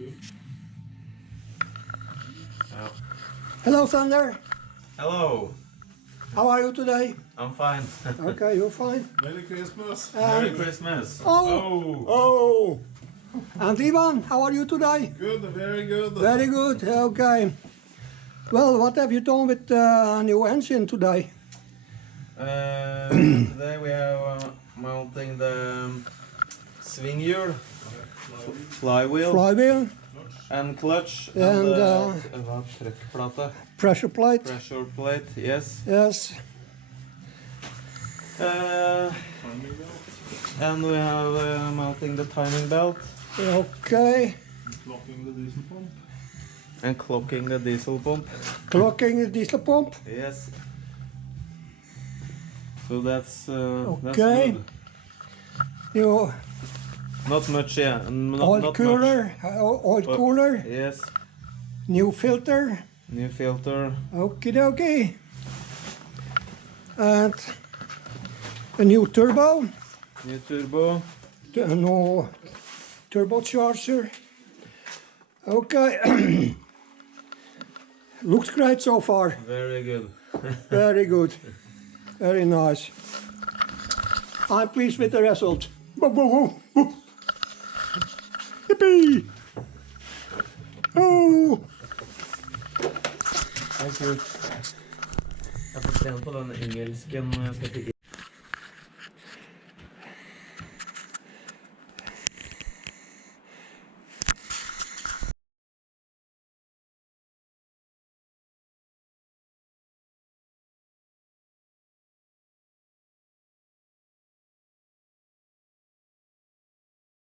Good. Hello, Sander. Hello. How are you today? I'm fine. Okay, you're fine. Merry Christmas. Merry Christmas. Oh! And Ivan, how are you today? Good, very good. Very good, okay. Well, what have you done with the new engine today? Today we are mounting the swing gear, flywheel, Flywheel and clutch, and trykkplate, pressure plate. pressure plate, yes. Yes. Timing belt. And we have mounting the timing belt Okay. Locking the diesel pump. and clocking the diesel pump. Clocking the diesel pump. Yes. So that's Okay. good. New Not much, yeah. oil Not cooler. Oil But- cooler. Yes. New filter. New filter. Okie dokie. And a new turbo. New turbo. No turbocharger. Okay. Looks great so far. Very good. Very good. Very nice. I'm pleased with the result. Yippee! Oh! Thank you. Jeg får trene på den engelsken når jeg skal til